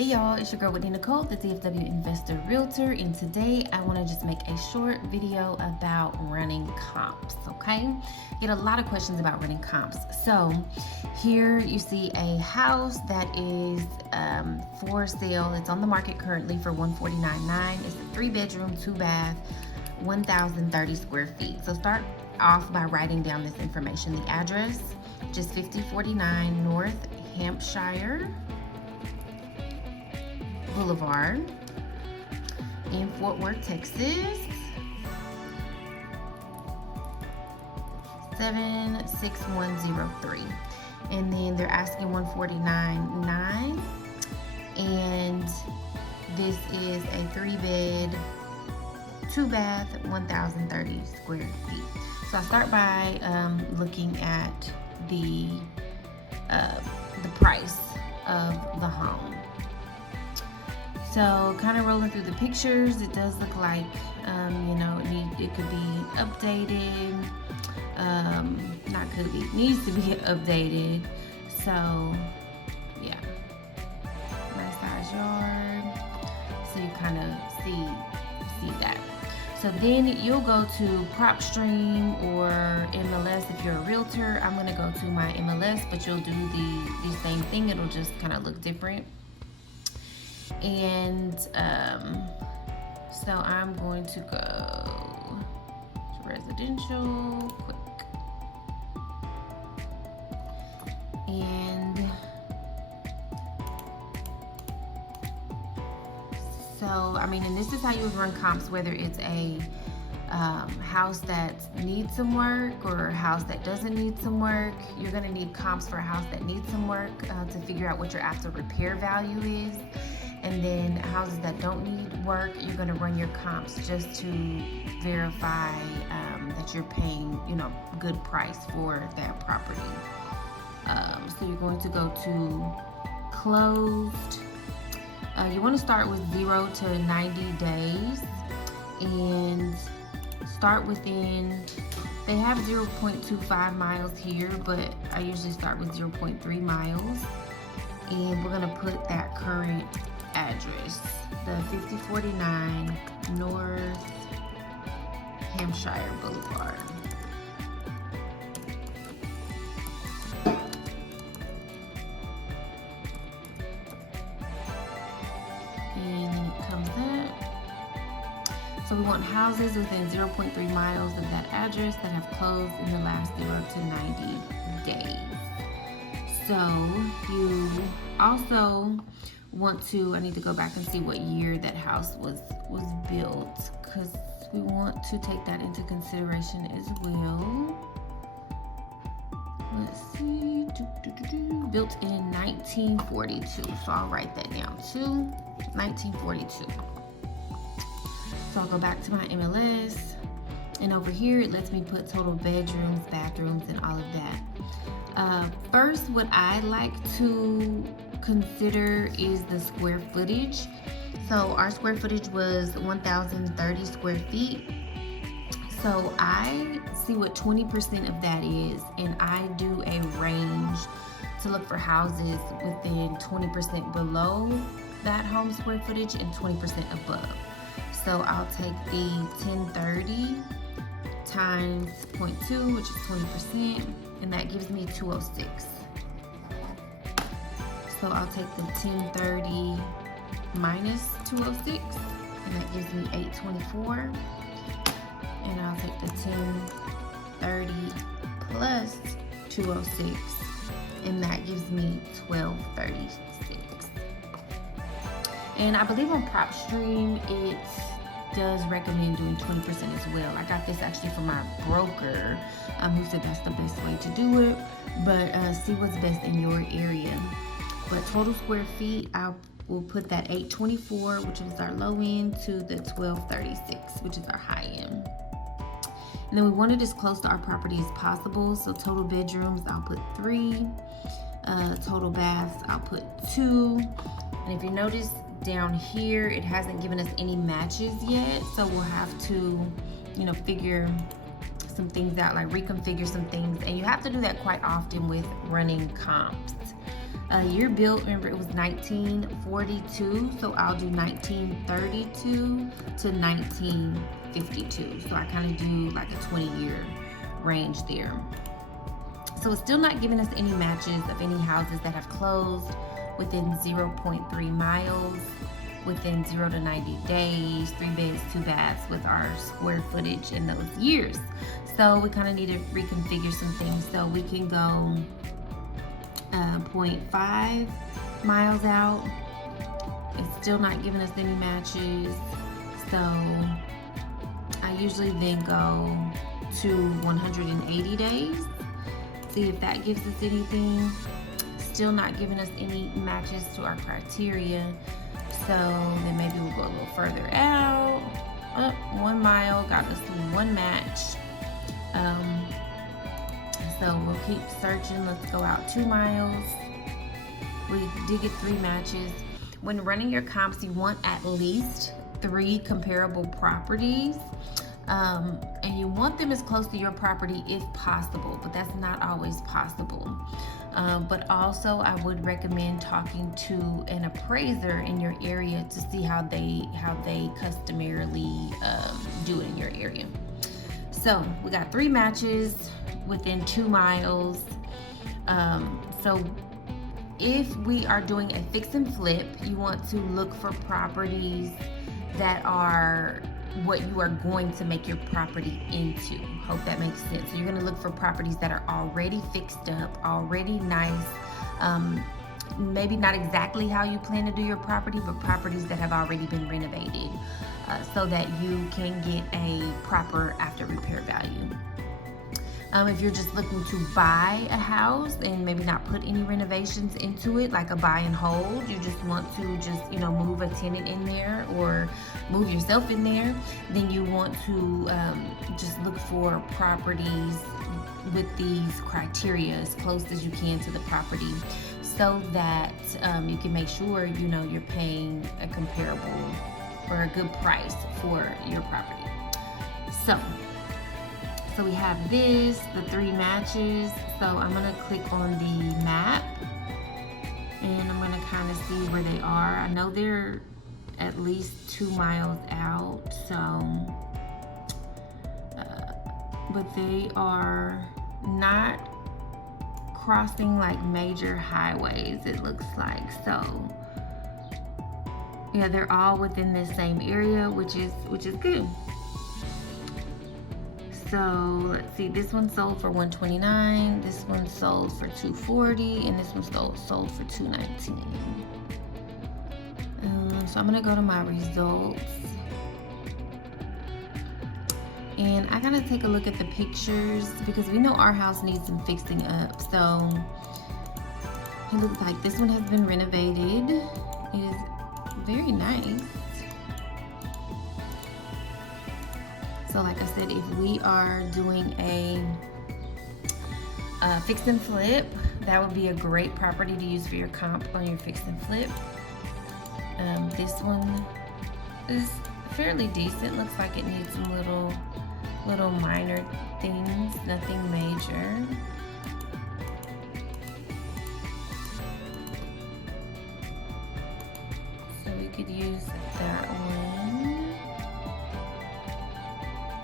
Hey y'all, it's your girl with Nicole, the DFW Investor Realtor, and today I want to just make a short video about running comps, okay? Get a lot of questions about running comps. So here you see a house that is for sale. It's on the market currently for $149,900. It's a 3-bedroom, 2-bath, 1,030 square feet. So start off by writing down this information. The address, just 5049 North Hampshire Boulevard in Fort Worth, Texas, 76103. And then they're asking $149,900, and this is a 3-bed, 2-bath, 1,030 square feet. So I'll start by looking at the price of the home. So kind of rolling through the pictures, it does look like, it could be updated. It needs to be updated. So yeah, nice size yard. So you kind of see that. So then you'll go to PropStream or MLS if you're a realtor. I'm gonna go to my MLS, but you'll do the same thing. It'll just kind of look different. And so I'm going to go to residential quick. And so, and this is how you would run comps, whether it's a house that needs some work or a house that doesn't need some work. You're gonna need comps for a house that needs some work to figure out what your after repair value is. And then houses that don't need work, you're going to run your comps just to verify that you're paying, good price for that property. So you're going to go to closed. You want to start with 0 to 90 days and start within. They have 0.25 miles here, but I usually start with 0.3 miles. And we're going to put that current address, the 5049 North Hampshire Boulevard. And then it comes up. So we want houses within 0.3 miles of that address that have closed in the last 0 to 90 days. So you also want to, I need to go back and see what year that house was built, because we want to take that into consideration as well. Let's see, built in 1942, so I'll write that down too, 1942. So I'll go back to my MLS, and over here it lets me put total bedrooms, bathrooms, and all of that. First, what I like to consider is the square footage. So our square footage was 1,030 square feet. So I see what 20% of that is, and I do a range to look for houses within 20% below that home square footage and 20% above. So I'll take the 1030 times 0.2, which is 20%, and that gives me 206. So I'll take the 1030 minus 206, and that gives me 824. And I'll take the 1030 plus 206, and that gives me 1236. And I believe on PropStream it does recommend doing 20% as well. I got this actually from my broker, who said that's the best way to do it, but see what's best in your area. But total square feet, we'll put that 824, which is our low end, to the 1236, which is our high end. And then we want it as close to our property as possible. So total bedrooms, I'll put 3. Total baths, I'll put 2. And if you notice down here, it hasn't given us any matches yet. So we'll have to, figure some things out, like reconfigure some things. And you have to do that quite often with running comps. Year built, remember it was 1942, so I'll do 1932 to 1952. So I kind of do like a 20-year range there. So it's still not giving us any matches of any houses that have closed within 0.3 miles, within 0 to 90 days, 3 beds, 2 baths with our square footage in those years. So we kind of need to reconfigure some things. So we can go 0.5 miles out. It's still not giving us any matches. So I usually then go to 180 days. See if that gives us anything. Still not giving us any matches to our criteria. So then maybe we'll go a little further out. 1 mile got us 1 match. So we'll keep searching. Let's go out 2 miles. We did get 3 matches. When running your comps, you want at least 3 comparable properties. And you want them as close to your property if possible, but that's not always possible. But also I would recommend talking to an appraiser in your area to see how they customarily do it in your area. So we got 3 matches within 2 miles. So if we are doing a fix and flip, you want to look for properties that are what you are going to make your property into. Hope that makes sense. So you're going to look for properties that are already fixed up, already nice, maybe not exactly how you plan to do your property, but properties that have already been renovated, so that you can get a proper after repair value. If you're just looking to buy a house and maybe not put any renovations into it, like a buy and hold, you just want to move a tenant in there or move yourself in there, then you want to just look for properties with these criteria as close as you can to the property, so that you can make sure you're paying a comparable or a good price for your property. So we have the 3 matches. So I'm gonna click on the map and I'm gonna kind of see where they are. I know they're at least 2 miles out, so but they are not crossing like major highways, it looks like. So yeah, they're all within the same area, which is good. So let's see, this one sold for $129, this one sold for $240, and this one sold for $219. So I'm gonna go to my results, and I gotta take a look at the pictures because we know our house needs some fixing up. So it looks like this one has been renovated. It is very nice. So like I said, if we are doing a fix and flip, that would be a great property to use for your comp on your fix and flip. This one is fairly decent. Looks like it needs some little minor things, nothing major. So we could use that one.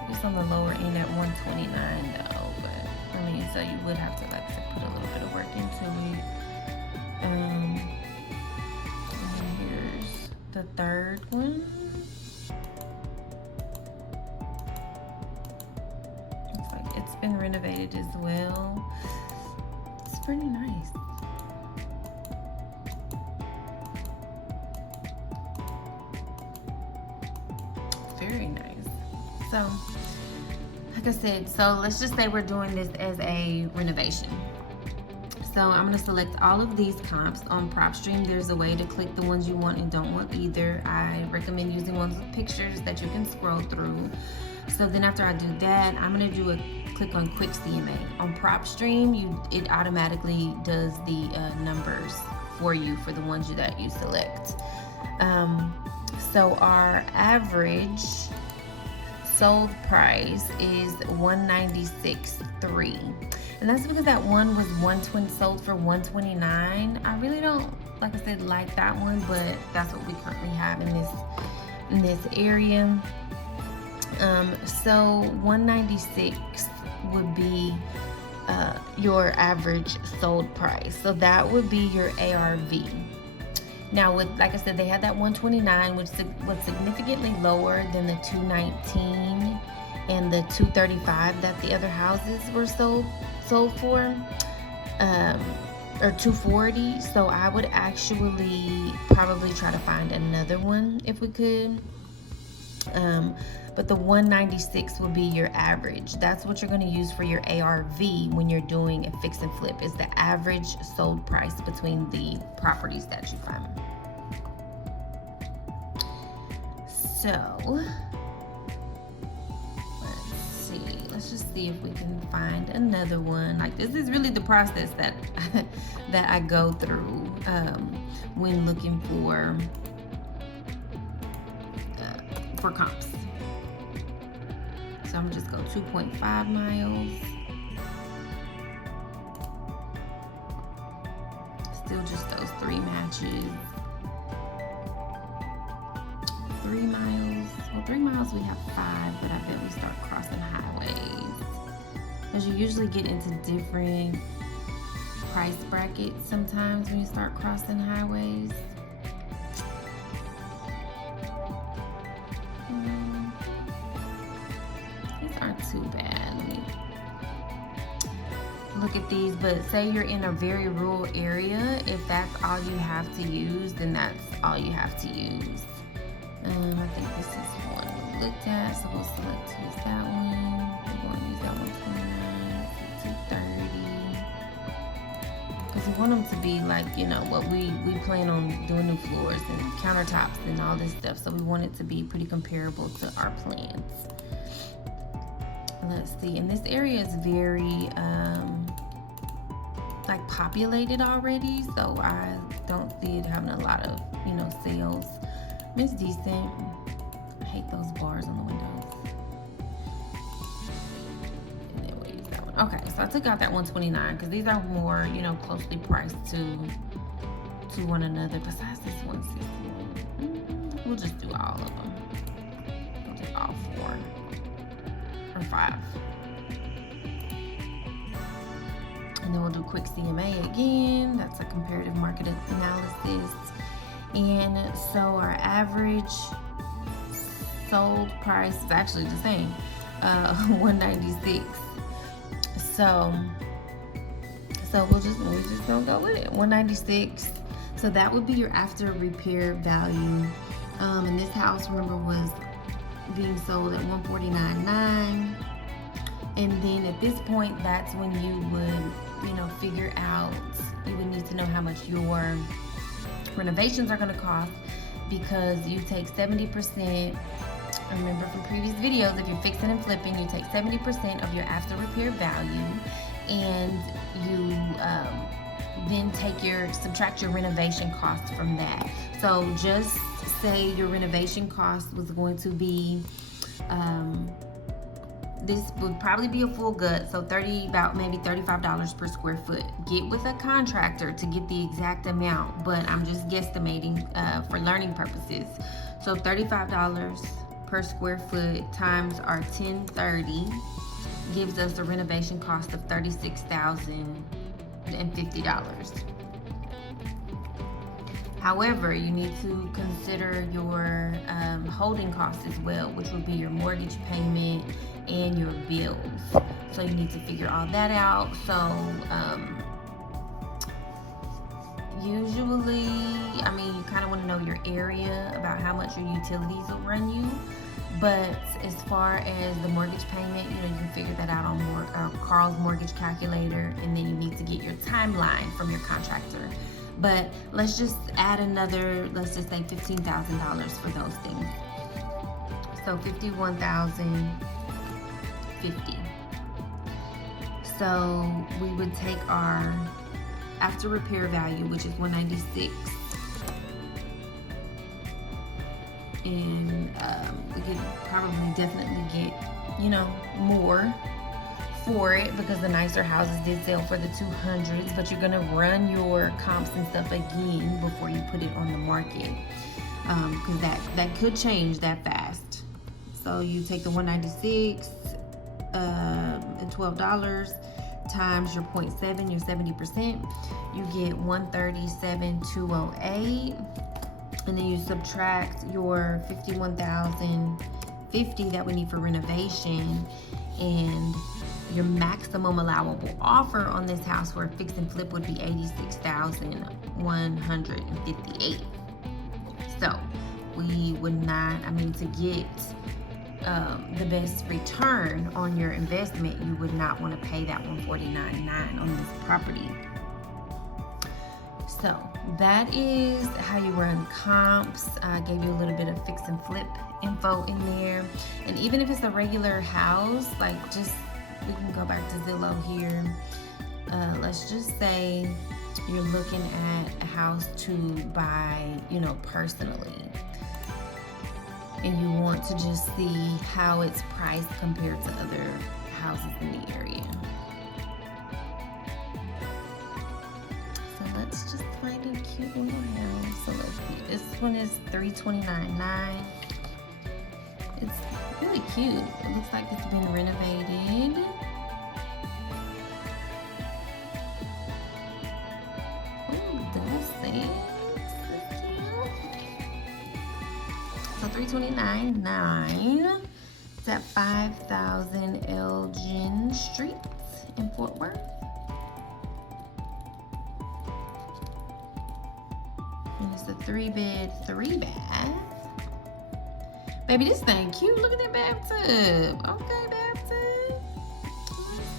It's on the lower end at $129 though, but I mean, so you would have to put a little bit of work into it. And here's the 3rd one. Looks like it's been renovated as well. It's pretty nice. Very nice. So like I said, so let's just say we're doing this as a renovation. So I'm going to select all of these comps on PropStream. There's a way to click the ones you want and don't want either. I recommend using ones with pictures that you can scroll through. So then after I do that, I'm going to do a click on Quick CMA. On PropStream, it automatically does the numbers for you for the ones that you select. So our average sold price is $196,300, and that's because that one was 120 sold for $129. I really don't, like I said, like that one, but that's what we currently have in this area. So 196 would be your average sold price. So that would be your ARV. Now, with, like I said, they had that 129, which was significantly lower than the 219 and the 235 that the other houses were sold for, or 240. So I would actually probably try to find another one if we could. But the 196 will be your average. That's what you're going to use for your ARV when you're doing a fix and flip, is the average sold price between the properties that you find. So let's just see if we can find another one. Like, this is really the process that that I go through when looking for comps. So I'm gonna just go 2.5 miles. Still just those 3 matches. 3 miles. Well, 3 miles we have 5, but I bet we start crossing highways. Because you usually get into different price brackets sometimes when you start crossing highways. Too bad. Let me look at these. But say you're in a very rural area, if that's all you have to use, then that's all you have to use. I think this is one we looked at, so we'll select use that one. We're going to use that 129, 230, because we want them to be like, you know, what we plan on doing, new floors and countertops and all this stuff. So we want it to be pretty comparable to our plans. Let's see, and this area is very like populated already, so I don't see it having a lot of, you know, sales. It's decent. I hate those bars on the windows. And then we'll use that one. Okay, so I took out that 129 because these are more, you know, closely priced to one another. Besides this 160, we'll just do all of them. We'll do all 4 or 5. And then we'll do quick CMA again. That's a comparative market analysis. And so our average sold price is actually the same, 196. So we're just gonna go with it, 196. So that would be your after repair value. And this house, remember, was being sold at $149,900. And then at this point, that's when you would, you know, figure out, you would need to know how much your renovations are going to cost, because you take 70%. Remember from previous videos, if you're fixing and flipping, you take 70% of your after repair value, and you then subtract your renovation costs from that. So just say your renovation cost was going to be, this would probably be a full gut, so about maybe $35 per square foot. Get with a contractor to get the exact amount, but I'm just guesstimating for learning purposes. So $35 per square foot times our 1030 gives us a renovation cost of $36,050. However, you need to consider your holding costs as well, which would be your mortgage payment and your bills. So you need to figure all that out. So usually, I mean, you kind of want to know your area about how much your utilities will run you. But as far as the mortgage payment, you know, you can figure that out on Carl's mortgage calculator, and then you need to get your timeline from your contractor. But let's just add another, let's just say $15,000 for those things. So $51,050. So we would take our after repair value, which is $196, and we could probably definitely get, you know, more for it because the nicer houses did sell for the 200s, but you're gonna run your comps and stuff again before you put it on the market, because that could change that fast. So you take the 196 and $12 times your 0.7, your 70%, you get 137,208, and then you subtract your 51,050 that we need for renovation, and your maximum allowable offer on this house for a fix and flip would be 86,158. So we would not, I mean, to get the best return on your investment, you would not want to pay that $149,900 on this property. So that is how you run comps. I gave you a little bit of fix and flip info in there. And even if it's a regular house, like just, we can go back to Zillow here. Let's just say you're looking at a house to buy, you know, personally, and you want to just see how it's priced compared to other houses in the area. So let's just find a cute little house. So let's see. This one is $329,900. It's really cute. It looks like it's been renovated. Ooh, those things. That's cute. So $329,900. It's at 5000 Elgin Street in Fort Worth. And it's a 3-bed, 3-bath. Baby, this thing cute. Look at that bathtub. Okay, bathtub.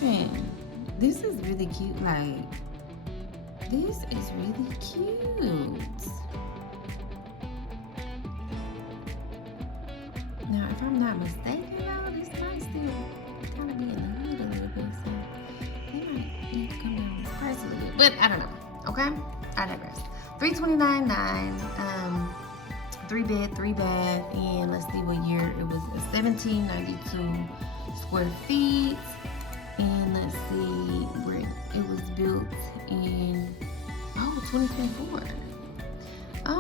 Listen, this is really cute. Like, this is really cute. Now, if I'm not mistaken, though, this might still kind of be in the hood a little bit, so they might need to come down this price a little bit. But I don't know. Okay, I digress. $329,900. 3-bed, 3-bath, and let's see what year it was. 1792 square feet, and let's see where it was built in 2024.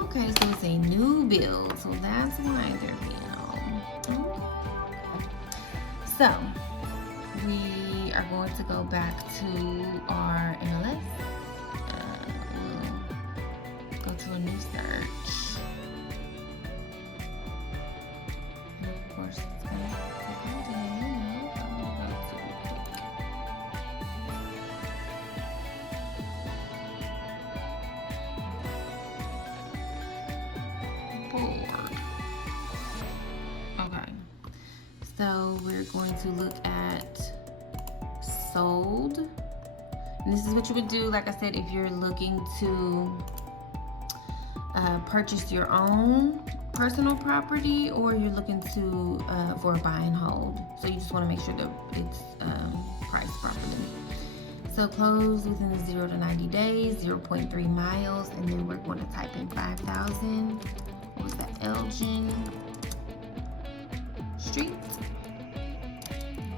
Okay, so it's a new build, so that's why they're being on. Okay. So we are going to go back to our MLS. We'll go to a new search. Okay, so we're going to look at sold, and this is what you would do, like I said, if you're looking to purchase your own personal property, or you're looking to for a buy and hold. So you just want to make sure that it's priced properly. So close within the 0 to 90 days, 0.3 miles, and then we're going to type in 5000. What was that? Elgin Street,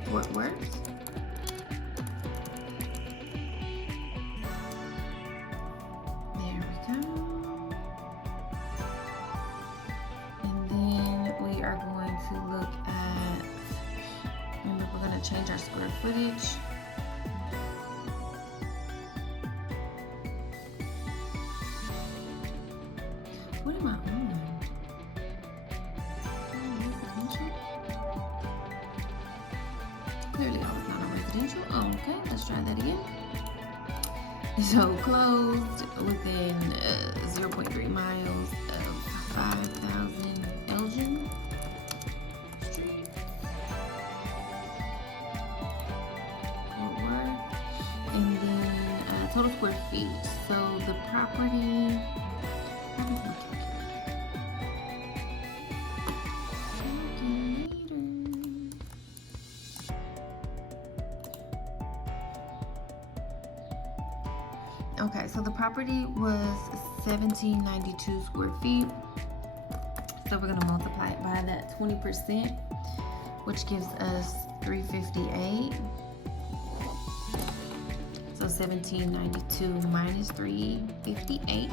Fort Worth. There we go. And then we are going to look at, remember, we're going to change our square footage. What am I on? Residential? Clearly I was not on residential. Okay, let's try that again. So closed within 0.3 miles of 5000 Elgin Street, Fort Worth, and then total square feet. So the property. Okay, so the property was 1792 square feet, So we're gonna multiply it by that 20%, which gives us 358. So 1792 minus 358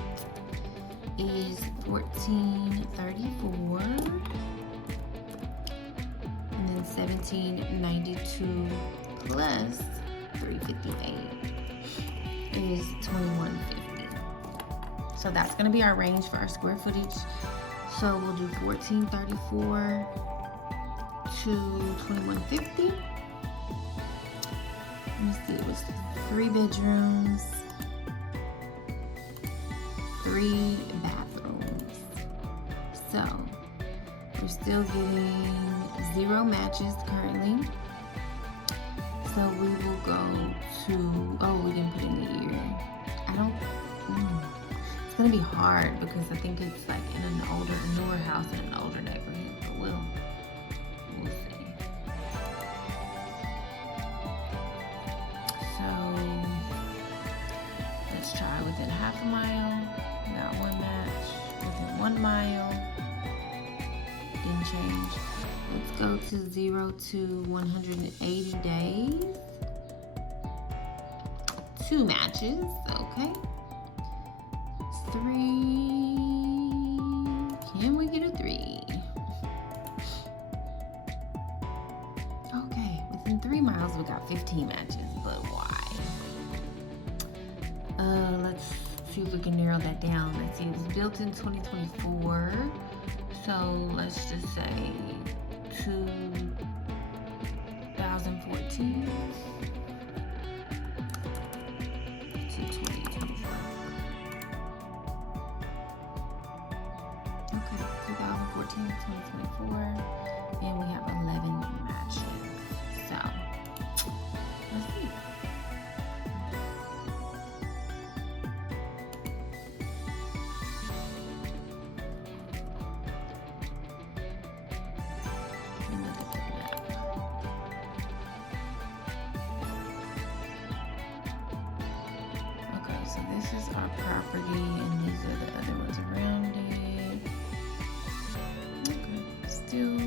is 1434. And then 1792 plus 358 is 2150. So that's going to be our range for our square footage. So we'll do 1434 to 2150. Let me see, it was 3 bedrooms, 3 bathrooms. So we're still getting 0 matches currently. So we will go to, oh, we didn't put in the year. It's gonna be hard because I think it's like in an newer house in an older neighborhood, but we'll see. So let's try within half a mile. We got 1 match. Within 1 mile, didn't change. Let's go to 0 to 180 days. 2 matches, okay. 3, can we get a 3? Okay, within 3 miles we got 15 matches, but why? Let's see if we can narrow that down. Let's see, it was built in 2024, so let's just say 2014 to 2024. Okay, 2014 to 2024, and we have 11 matches. So let's see. So this is our property, and these are the other ones around it. Okay, still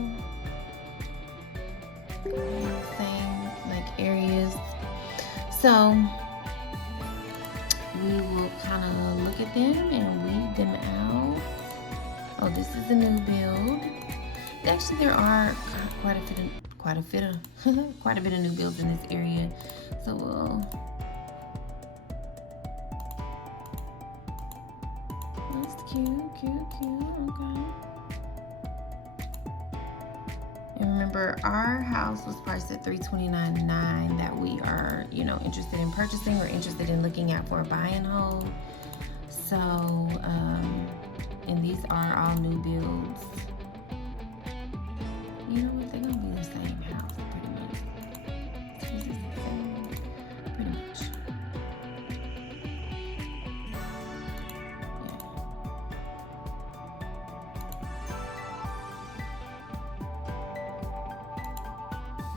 same like areas. So we will kind of look at them and weed them out. Oh, this is a new build. Actually, there are quite a bit of new builds in this area. So we'll. Cute, okay. And remember, our house was priced at $329,900 that we are, interested in purchasing or interested in looking at for a buy and hold. So, and these are all new builds. You know what? They're gonna be the same house, pretty much. Pretty much.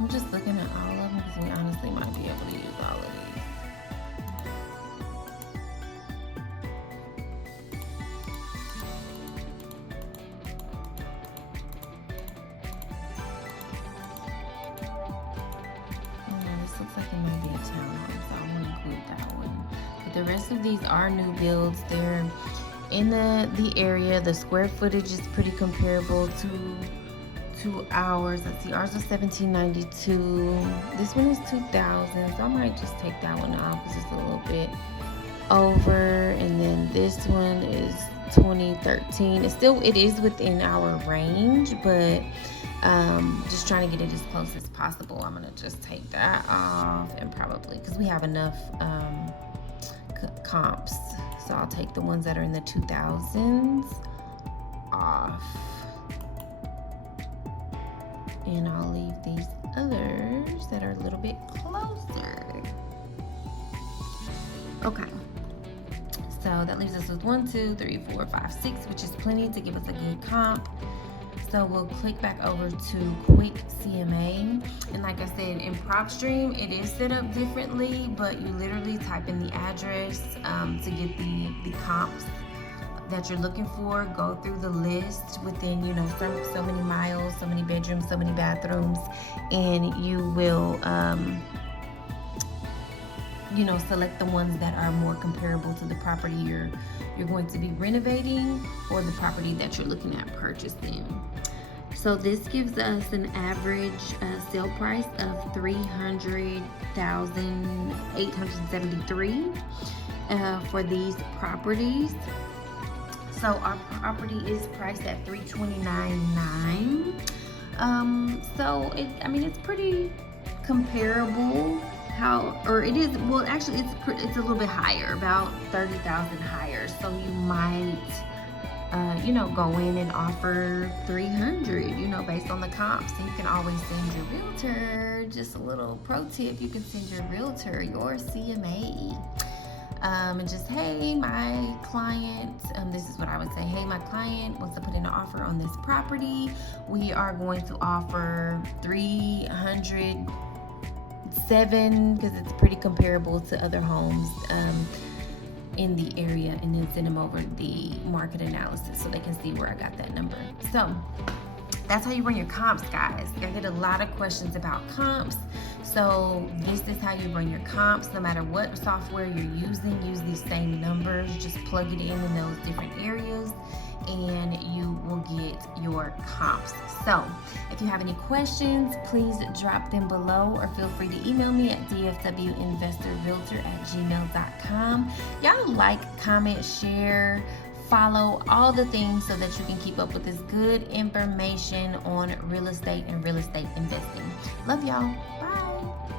I'm just looking at all of them because we honestly might be able to use all of these. This looks like it might be a townhome, so I won't include that one. But the rest of these are new builds. They're in the area. The square footage is pretty comparable to ours. Let's see, ours is 1792. This one is 2000, so I might just take that one off. It's just a little bit over. And then this one is 2013. It is within our range, but just trying to get it as close as possible. I'm gonna just take that off, and probably because we have enough comps, so I'll take the ones that are in the 2000s off. And I'll leave these others that are a little bit closer. Okay. So that leaves us with 1, 2, 3, 4, 5, 6, which is plenty to give us a good comp. So we'll click back over to Quick CMA. And like I said, in PropStream, it is set up differently, but you literally type in the address to get the comps, that you're looking for, go through the list within, you know, so many miles, so many bedrooms, so many bathrooms, and you will, you know, select the ones that are more comparable to the property you're going to be renovating or the property that you're looking at purchasing. So this gives us an average sale price of $300,873 for these properties. So our property is priced at $329,900. So it's pretty comparable. It's a little bit higher, about 30,000 higher. So you might, go in and offer 300, based on the comps. And you can always send your realtor, just a little pro tip, you can send your realtor your CMA. And just, hey, my client, this is what I would say, hey, my client wants to put in an offer on this property. We are going to offer 307 because it's pretty comparable to other homes in the area, and then send them over the market analysis so they can see where I got that number. So that's how you run your comps, guys. I get a lot of questions about comps. So this is how you run your comps. No matter what software you're using, use these same numbers. Just plug it in those different areas and you will get your comps. So if you have any questions, please drop them below or feel free to email me at dfwinvestorrealtor@gmail.com. Y'all like, comment, share, follow, all the things so that you can keep up with this good information on real estate and real estate investing. Love y'all. Bye.